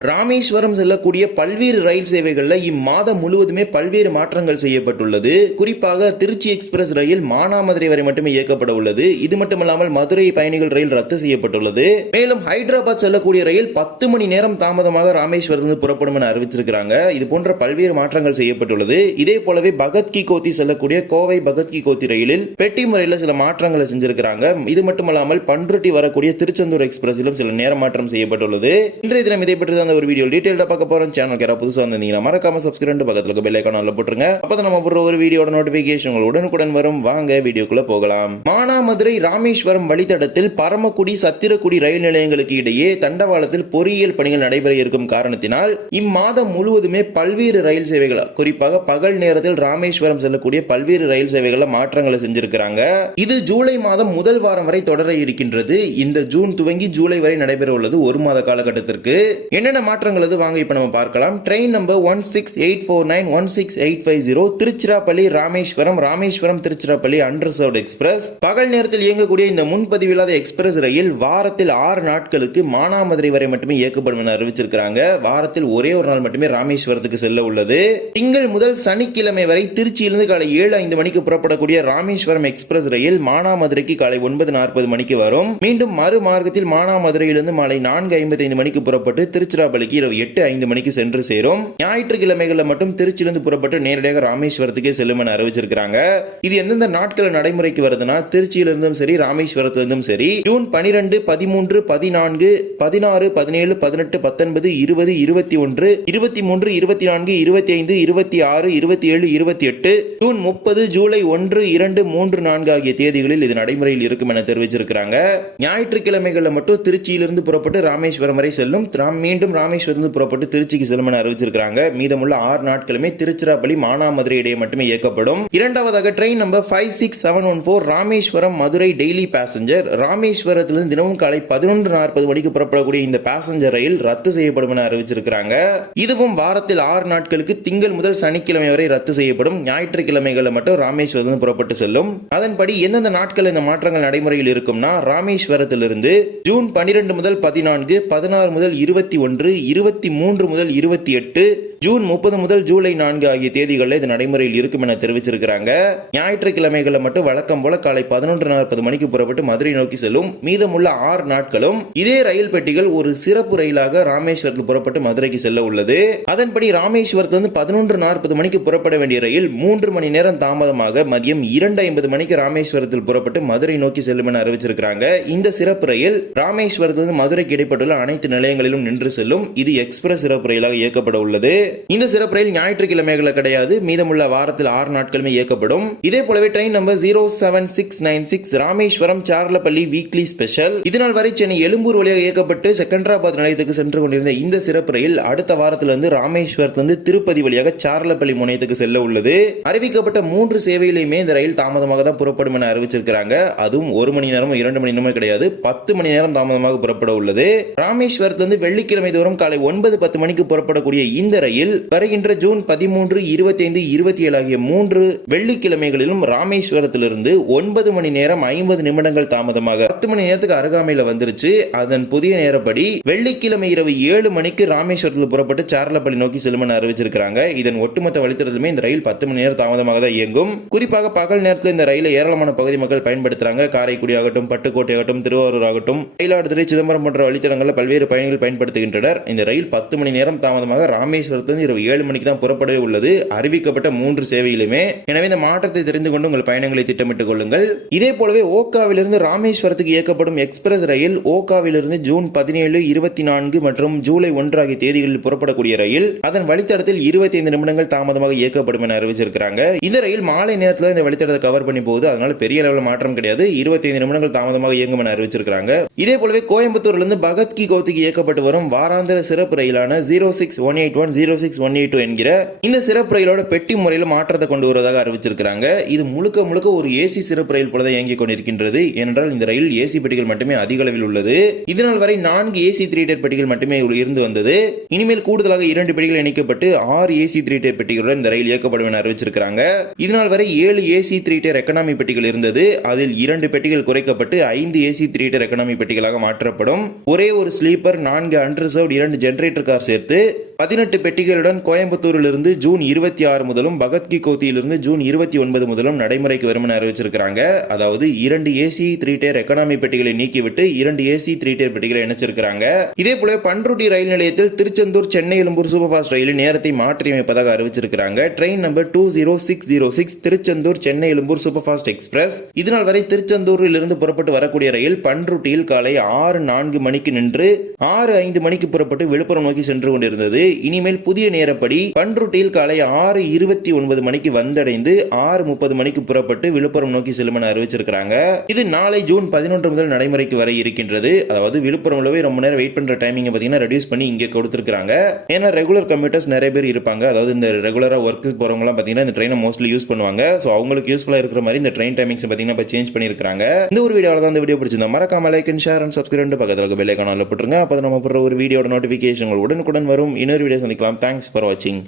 ராமேஸ்வரம் செல்லக்கூடிய பல்வேறு ரயில் சேவைகளில் இம்மாதம் முழுவதுமே பல்வேறு மாற்றங்கள் செய்யப்பட்டுள்ளது. குறிப்பாக திருச்சி எக்ஸ்பிரஸ் ரயில் மானாமதுரை வரை மட்டுமே இயக்கப்பட உள்ளது. இது மட்டுமல்லாமல் மதுரை பயணிகள் ரயில் ரத்து செய்யப்பட்டுள்ளது. மேலும் ஹைதராபாத் செல்லக்கூடிய ரயில் 10 மணி நேரம் தாமதமாக ராமேஸ்வரத்திலிருந்து புறப்படும் என அறிவிச்சிருக்கிறாங்க. இது போன்ற பல்வேறு மாற்றங்கள் செய்யப்பட்டுள்ளது. இதே போலவே பகத் கி கோத்தி செல்லக்கூடிய கோவை பகத் கி கோத்தி ரயிலில் பெட்டி முறையில் சில மாற்றங்களை செஞ்சிருக்கிறாங்க. இது மட்டுமல்லாமல் பண்ருட்டி வரக்கூடிய திருச்செந்தூர் எக்ஸ்பிரஸிலும் சில நேர மாற்றம் செய்யப்பட்டுள்ளது. இன்றைய தினம் இதை பற்றி ஒரு வீடியோ டீடைலா பார்க்க போறோம். சேனலுக்கு யாராவது புதுசா வந்தீங்கன்னா மறக்காம சப்ஸ்கிரைப் பக்கத்துல இருக்க பெல் ஐகான் போட்டுருங்க. அப்பதான் நம்ம போடுற ஒரு வீடியோட நோட்டிபிகேஷன் உடனுக்குடன் வரும். வாங்க வீடியோக்குள்ள போகலாம். மானாமதுரை ராமேஸ்வரம் வழித்தடத்தில் பரமக்குடி சத்திரக்குடி ரயில் நிலையங்களுக்கு இடையே தண்டவாளத்தில் பொறியியல் பணிகள் நடைபெற இருக்கும் காரணத்தினால் இம்மாதம் முழுவதுமே பல்வேறு ரயில் சேவைகள், குறிப்பாக பகல் நேரத்தில் ராமேஸ்வரம் செல்லக்கூடிய பல்வேறு ரயில் சேவைகள் மாற்றங்களை செஞ்சிருக்கிறாங்க. இது ஜூலை மாதம் முதல் வாரம் வரை தொடர இருக்கின்றது. இந்த ஜூன் துவங்கி ஜூலை வரை நடைபெற உள்ளது ஒரு மாத காலகட்டத்திற்கு. என்னென்ன மாற்றங்கள் வாங்க இப்ப நம்ம பார்க்கலாம். Train number 16849 16850 Tiruchirappalli Rameswaram Rameswaram Tiruchirappalli unreserved express. பகல் நேரத்தில் இயங்கக்கூடிய இந்த முன்பதிவில்லாத எக்ஸ்பிரஸ் ரயில் வாரத்தில் 6 நாட்களுக்கு மானாமதுரை வரை மட்டுமே இயக்கப்படும் என அறிவிச்சிருக்காங்க. வாரத்தில் ஒரே ஒரு நாள் மட்டுமே ராமேஸ்வரத்துக்கு செல்ல உள்ளது. திங்கள் முதல் சனிக்கிழமை வரை திருச்சியிலிருந்து காலை 7:05 மணிக்கு புறப்படக்கூடிய ராமேஸ்வரம் எக்ஸ்பிரஸ் ரயில் மானாமதுரைக்கு காலை 9:40 மணிக்கு வரும். மீண்டும் மறு மார்க்கத்தில் மானாமதுரையிலிருந்து மாலை 4:55 மணிக்கு புறப்பட்டு திருச்சிராப்பள்ளி இரவு 8:05 மணிக்கு சென்று சேரும். ஞாயிற்றுக்கிழமைகளில் மட்டும் திருச்சியிலிருந்து புறப்பட்டு நேரடியாக ராமேஸ்வரத்துக்கே செல்லும் என அறிவிச்சிருக்காங்க. இது எந்தெந்த நாட்கள் நடைமுறைக்கு வருதுன்னா திருச்சியிலிருந்தும் சரி ராமேஸ்வரத்திலிருந்தும் சரி ஜூன் 12, 13, 14, 16, 17, 18, 19, 20, 21, 23, 24, 25, 26, 27, 28, ஜூன் 30, ஜூலை 1, 2, 3, 4 ஆகிய தேதிகளில் இது நடைமுறையில் இருக்கும் என தெரிவிச்சிருக்காங்க. ஞாயிற்றுக்கிழமைகளில் மட்டும் திருச்சியிலிருந்து புறப்பட்டு ராமேஸ்வரம் வரை செல்லும். மீண்டும் ராமேஸ்வரத்தில் புறப்பட்டு திருச்சிக்கு செல்லும் என அறிவிச்சிருக்காங்க. மீதமுள்ள 6 நாட்களுமே திருச்சிராப்பள்ளி மானாமதுரை இடையே மட்டுமே இயக்கப்படும். இரண்டாவதாக train number 56714 Rameswaram Madurai daily passenger. ராமேஸ்வரத்திலிருந்து தினமும் காலை 11:40 மணிக்கு புறப்படக்கூடிய இந்த பேசஞ்சர் ரயில் ரத்து செய்யப்படும் என அறிவிச்சிருக்காங்க. இதுவும் வாரத்தில் 6 நாட்களுக்கு திங்கள் முதல் சனிக்கிழமை வரை ரத்து செய்யப்படும். ஞாயிற்றுக்கிழமைகளில் மட்டும் ராமேஸ்வரத்திலிருந்து புறப்பட்டு செல்லும். அதன்படி எந்தெந்த நாட்கள் இந்த மாற்றங்கள் நடைமுறையில் இருக்கும்னா ராமேஸ்வரத்திலிருந்து ஜூன் 12 முதல் 14, 16 முதல் 21, 23 முதல் 28, ஜூன் 30 முதல் ஜூலை 4 ஆகிய தேதிகளில் இது நடைமுறையில் இருக்கும் என தெரிவிச்சிருக்கிறாங்க. ஞாயிற்றுக்கிழமைகளில் மட்டும் வழக்கம் போல காலை 11:40 மணிக்கு புறப்பட்டு மதுரை நோக்கி செல்லும். மீதமுள்ள 6 நாட்களும் இதே ரயில் பெட்டிகள் ஒரு சிறப்பு ரயிலாக ராமேஸ்வரத்தில் புறப்பட்டு மதுரைக்கு செல்ல உள்ளது. அதன்படி ராமேஸ்வரத்திலிருந்து 11:40 மணிக்கு புறப்பட வேண்டிய ரயில் 3 மணி நேரம் தாமதமாக மதியம் 2:50 மணிக்கு ராமேஸ்வரத்தில் புறப்பட்டு மதுரை நோக்கி செல்லும் என அறிவிச்சிருக்கிறாங்க. இந்த சிறப்பு ரயில் ராமேஸ்வரத்திலிருந்து மதுரைக்கு இடைப்பட்டுள்ள அனைத்து நிலையங்களிலும் நின்று செல்லும். இது எக்ஸ்பிரஸ் சிறப்பு ரயிலாக இயக்கப்பட உள்ளது. இந்த சிறப்பு ரயில் ஞாயிற்றுக்கிழமைகள் கிடையாது. மீதமுள்ள வாரத்தில் 6 நாட்களுமே இயக்கப்படும். இதே போலவே train number 07696 Rameswaram Charlapalli weekly special. இதனால் வரை சென்னை எழும்பூர் வழியாக இயக்கப்பட்டு செகண்டராபாத் நிலையத்துக்கு சென்று கொண்டிருந்த இந்த சிறப்பு ரயில் அடுத்த வாரத்திலிருந்து ராமேஸ்வரத்திலிருந்து திருப்பதி வழியாக சார்லப்பள்ளி முனையத்துக்கு செல்ல உள்ளது. அறிவிக்கப்பட்ட 3 சேவையிலுமே இந்த ரயில் தாமதமாக தான் புறப்படும் என அறிவிச்சிருக்கிறாங்க. அதுவும் 1 மணி நேரமும் 2 மணி நேரமும் கிடையாது, 10 மணி நேரம் தாமதமாக புறப்பட உள்ளது. ராமேஸ்வரத்திலிருந்து வெள்ளிக்கிழமை தோறும் காலை 9:10 மணிக்கு புறப்படக்கூடிய இந்த ரயில் வருகின்ற ஜூன் 13, 25, 27 ஆகிய 3 வெள்ளிக்கிழமைகளிலும் ராமேஸ்வரத்திலிருந்து 9 மணி நேரம் 50 நிமிடங்கள் தாமதமாக 10 மணி நேரத்துக்கு அருகாமையில் வந்துருச்சு. அதன் புதிய நேரப்படி வெள்ளிக்கிழமை இரவு 7 மணிக்கு ராமேஸ்வரத்தில் புறப்பட்டு சார்லப்பள்ளி நோக்கி செல்லும் என அறிவிச்சிருக்காங்க. இதன் ஒட்டுமொத்த வழித்தடத்திலுமே இந்த ரயில் 10 மணி நேரம் தாமதமாக தான் இயங்கும். குறிப்பாக பகல் நேரத்தில் இந்த ரயிலை ஏராளமான பகுதி மக்கள் பயன்படுத்துறாங்க. காரைக்குடி ஆகட்டும், பட்டுக்கோட்டை ஆகட்டும், திருவாரூர் ஆகட்டும், மயிலாடுதுறை, சிதம்பரம் போன்ற வழித்தடங்களில் பல்வேறு பயணிகள் பயன்படுத்துகின்றனர். இந்த ரயில் 10 மணி நேரம் தாமதமாக ராமேஸ்வரத்தில் இரவு 7 மணிக்கு தான் புறப்படவே உள்ளது. அறிவிக்கப்பட்ட 3 சேவையிலுமே. எனவே இந்த மாற்றத்தை தெரிந்து கொண்டு உங்கள் பயணங்களை திட்டமிட்டுக் கொள்ளுங்கள். இதே போலவே ஓகாவிலிருந்து ராமேஸ்வரத்துக்கு இயக்கப்படும் எக்ஸ்பிரஸ் ரயில் ஓகாவிலிருந்து ஜூன் 17, 24 மற்றும் ஜூலை 1 ஆகிய தேதிகளில் புறப்படக்கூடிய ரயில் அதன் வழித்தடத்தில் 25 நிமிடங்கள் தாமதமாக இயக்கப்படும் என அறிவிச்சிருக்காங்க. இந்த ரயில் மாலை நேரத்தில் இந்த வழித்தடத்தை கவர் பண்ணி போகுது. அதனால பெரிய அளவில் மாற்றம் கிடையாது. 25 நிமிடங்கள் தாமதமாக இயங்கும் என அறிவிச்சிருக்காங்க. இதே போலவே கோயம்புத்தூரிலிருந்து பகத் கி கோத்திக்கு இயக்கப்பட்டு வரும் வாராந்திர சிறப்பு ரயிலான 06181 182 என்கிற இந்த சிறப்பு ரயிலோட பெட்டி முறையில் மாற்றத்தை கொண்டு வருவதாக அறிவிச்சிருக்காங்க. இது முழுக்க முழுக்க ஒரு ஏசி சிறப்பு ரயில் போல தான் இயங்கிக் கொண்டிருக்கின்றது. ஏனென்றால் இந்த ரயில் ஏசி பெட்டிகள் மட்டுமே அதிக அளவில் உள்ளது. இதனால் வரை 4 ஏசி 3 டயர் பெட்டிகள் மட்டுமே இருந்து வந்தது. இனிமேல் கூடுதலாக 2 பெட்டிகள் இணைக்கப்பட்டு 6 ஏசி 3 டயர் பெட்டிகளுடன் இந்த ரயில் இயக்கப்படும் என அறிவிச்சிருக்காங்க. இதனால் வரை 7 ஏசி 3 டயர் எக்கனாமி பெட்டிகள் இருந்தது. அதில் 2 பெட்டிகள் குறைக்கப்பட்டு 5 ஏசி 3 டயர் எக்கனாமி பெட்டிகளாக மாற்றப்படும். ஒரே ஒரு ஸ்லீப்பர், 4 அன்ரிசர்வ்ட் 2 ஜெனரேட்டர் கார் சேர்த்து 18 பெட்டிகளுடன் கோயம்புத்தூரிலிருந்து ஜூன் 26 முதலும் பகத்கி கோத்தியிலிருந்து ஜூன் 29 முதலும் நடைமுறைக்கு வரும் என அறிவிச்சிருக்காங்க. அதாவது 2 ஏசி 3 டயர் எக்கனாமி பெட்டிகளை நீக்கிவிட்டு 2 ஏசி 3 டயர் பெட்டிகளை இணைச்சிருக்காங்க. இதே போல பண்ருட்டி ரயில் நிலையத்தில் திருச்செந்தூர் சென்னை எழும்பூர் சூப்பர் ஃபாஸ்ட் ரயிலின் நேரத்தை மாற்றி அமைப்பதாக அறிவிச்சிருக்காங்க. Train number 20606 Tiruchendur Chennai Egmore super fast express. இதனால் வரை திருச்செந்தூரில் இருந்து புறப்பட்டு வரக்கூடிய ரயில் பண்ருட்டியில் காலை 6:04 மணிக்கு நின்று 6:05 மணிக்கு புறப்பட்டு விழுப்புரம் நோக்கி சென்று கொண்டிருந்தது. இனிமேல் புதிய நேரப்படி பண்ருட்டியில் காலை 6:29 மணிக்கு வந்தடைந்து 6:30 மணிக்கு புறப்பட்டு விழுப்புரம் நோக்கி செல்லும் என அறிவிச்சிருக்காங்க. இது நாளை ஜூன் 11 முதல் நடைமுறைக்கு வர இருக்கின்றது. அதாவது விழுப்புரம்லவே ரொம்ப நேரம் வெயிட் பண்ற டைமிங் பாத்தீங்கன்னா ரெடியூஸ் பண்ணி இங்க கொடுத்திருக்காங்க. ஏன்னா ரெகுலர் கம்யூட்டர்ஸ் நிறைய பேர் இருப்பாங்க. அதாவது இந்த ரெகுலரா ஒர்க் போறவங்க எல்லாம் பாத்தீங்கன்னா இந்த ட்ரெயினை மோஸ்ட்லி யூஸ் பண்ணுவாங்க. சோ அவங்களுக்கு யூஸ்ஃபுல்லா இருக்கிற மாதிரி இந்த ட்ரெயின் டைமிங்ஸ் பாத்தீங்கன்னா இப்ப சேஞ்ச் பண்ணிருக்காங்க. இந்த ஒரு வீடியோல தான் இந்த வீடியோ பிடிச்சிருந்தா மறக்காம like and share and subscribe பக்கத்துல பெல் ஐகான் ஆல்ல போட்டுருங்க. அப்பதான் நம்ம போடுற ஒரு வீடியோட நோட்டிபிகேஷன் உடனுக்குடன் வரும். இன்னொரு வீடியோ சந்திக்கலாம். தேங்க்ஸ் ஃபார் வாட்சிங்.